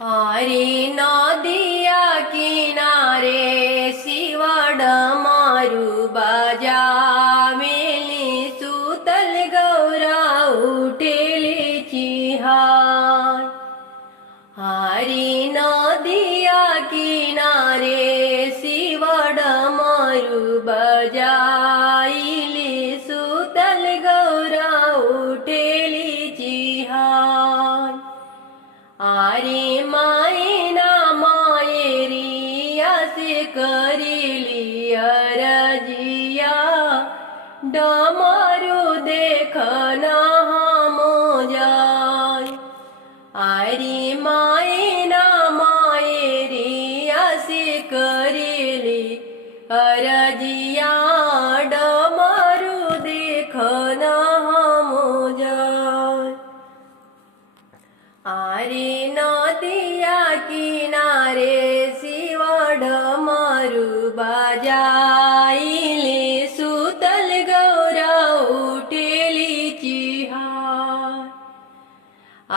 हरी नदिया किनारे शिवड मारू बजावेली सुतल गौरा उठेली चिहाय। हरी नदिया किनारे शिवड मारू बजाइली सुतल गौरा उठेली चिहाय। आरे मायना मायेरी असे करिली अरजिया डमरू देखना हम जाय। आरे मायना मायेरी असे करिली अरजिया डमरू देखना हम जाय। आरे नदिया किनारे शिवड मारू बजाइली सुतल गौरा उठेली चिहाय।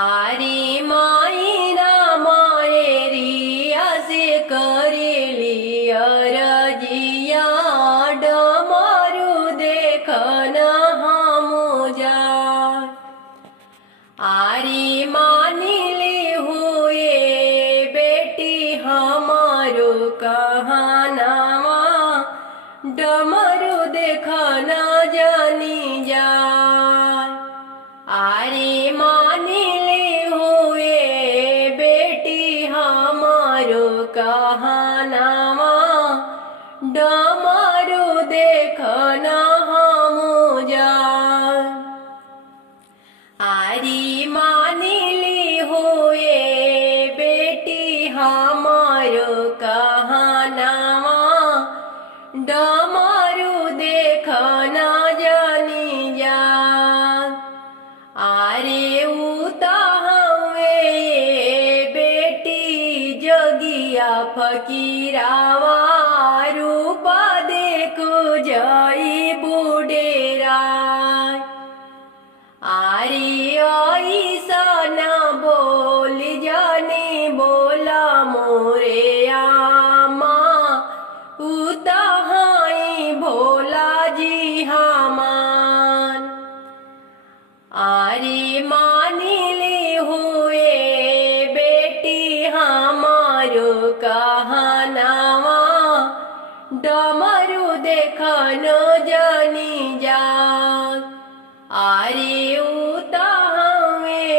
आरे मायना मायेरी असे करिली अरजिया डमरू देखना हम जाय। आरे मानिले हुए बेटी हमारो कहानावा डमरू देखना जानी जाय। आरे मानिले हुए बेटी हमारो कहानावा डमरू देखना हम जाय। आरे मानिली हुए बेटी हमारो कहानावा डमरू देखना जानी जाय। आरे उता हुए बेटी जोगिया फकीरावा रूपा देखो जई बुडेराय। आरे ऐसा न बोल जाने बोला मोरे आमा उता हाई भोला जी हमान। आरे मानिले हुए बेटी हमारो कहानावा डमरू देखनो जानी जाय। आरे उता हुए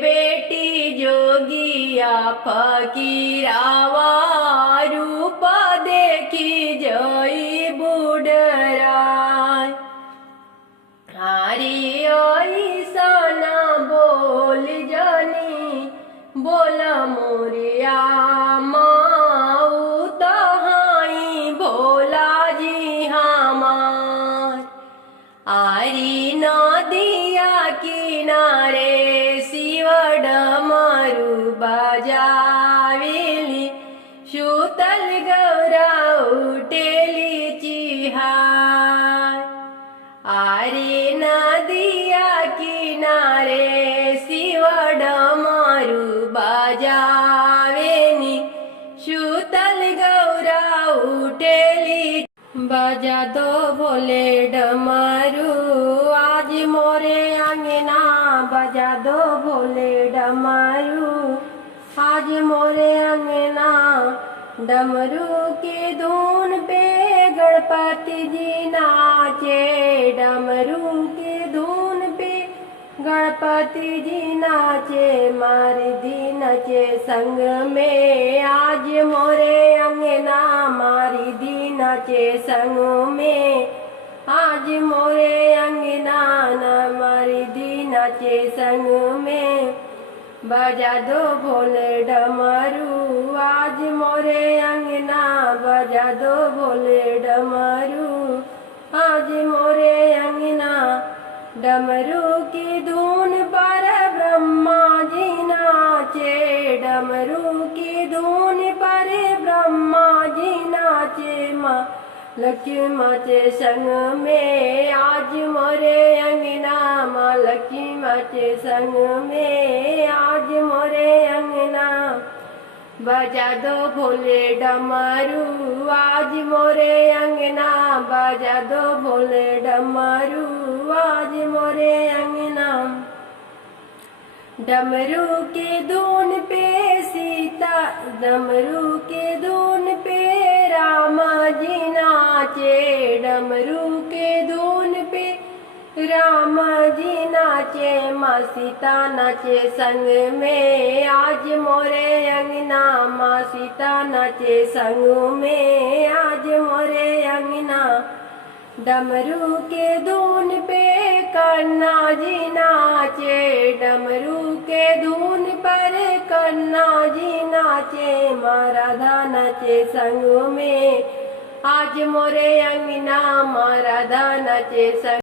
बेटी जोगिया फकीरावा रूपा देखी जई बुडराय। आरे ऐसा न बोल जानी बोला मोरिया उता हाई भोला जी हमार। आरे नदिया किनारे शिवड मारू बजावेली सुतल गौरा उठेली चिहाय। आरे नदिया किनारे शिवड मारू बजावेली सुतल गौरा उठेली। बजा दो भोले डमरू आज मोरे अंगना बजा दो भोले डमरू आज मोरे अंगना। डमरू की धुन पे गणपति जी नाचे डमरू की धुन पे गणपति जी नाचे मारी दी नचे संग में आज मोरे अंगना मारी दी नचे संग में आज मोरे अंगना न मारी दी नचे संग में। बजा दो भोले डमरू आज मोरे अंगना बजा दो भोले डमरू आज मोरे अंगना। डमरू की धुन पर ब्रह्मा जी नाचे डमरू की धुन पर ब्रह्मा जी नाचे माँ लक्ष्मी माँ के संग में आज मोरे अंगना माँ लक्ष्मी माँ के संग में आज मोरे अंगना। बजा दो भोले डमरू आज मोरे अंगना, बजा दो भोले डमरू आज मोरे अंगना। डमरू के धुन पे सीता, डमरू के धुन पे राम जी नाचे, डमरू के धुन पे राम जी नाचे, माँ सीता नाचे संग में आज मोरे अंगना, माँ सीता नाचे संग में आज मोरे अंगना। डमरू के धुन पे कन्ना जी नाचे, डमरू के धुन पर कन्ना जी नाचे, माँ राधा नाचे संग में आज मोरे अंगना, माँ राधा नाचे संग